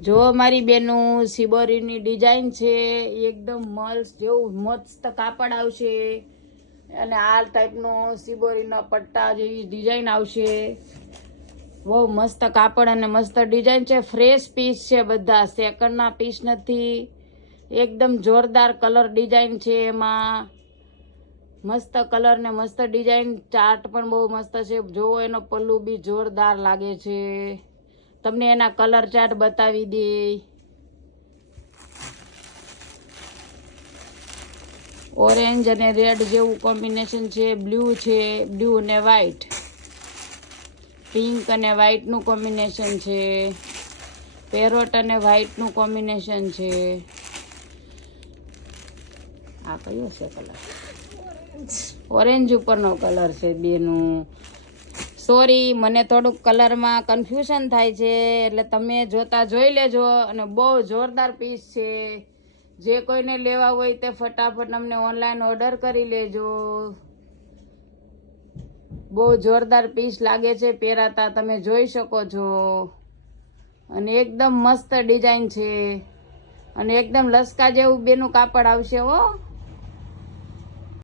જો મારી બેનું સિબોરીની ડિઝાઇન છે, એકદમ મસ્ત જેવું મસ્ત કાપડ આવશે અને આ ટાઈપનો સિબોરીના પટ્ટા જેવી ડિઝાઇન આવશે. બહુ મસ્ત કાપડ અને મસ્ત ડિઝાઇન છે. ફ્રેશ પીસ છે, બધા સેકન્ડના પીસ નથી. એકદમ જોરદાર કલર ડિઝાઇન છે. એમાં મસ્ત કલર ને મસ્ત ડિઝાઇન. ચાર્ટ પણ બહુ મસ્ત છે. જોવો એનો પલ્લુ બી જોરદાર લાગે છે. તમને એના કલર ચાર્ટ બતાવી દે. ઓરેન્જ અને રેડ જેવું કોમ્બિનેશન છે. બ્લુ છે, બ્લુ અને વ્હાઈટ. પિંક અને વ્હાઈટનું કોમ્બિનેશન છે. પેરોટ અને વ્હાઈટનું કોમ્બિનેશન છે. આ કયો છે કલર? ઓરેન્જ ઉપરનો કલર છે બેનું. સોરી, મને થોડુંક કલરમાં કન્ફ્યુઝન થાય છે, એટલે તમે જોતા જોઈ લેજો. અને બહુ જોરદાર પીસ છે. જે કોઈને લેવા હોય તે ફટાફટ અમને ઓનલાઈન ઓર્ડર કરી લેજો. બહુ જોરદાર પીસ લાગે છે પહેરાતા, તમે જોઈ શકો છો. અને એકદમ મસ્ત ડિઝાઇન છે અને એકદમ લસકા જેવું બેનું કાપડ આવશે હો.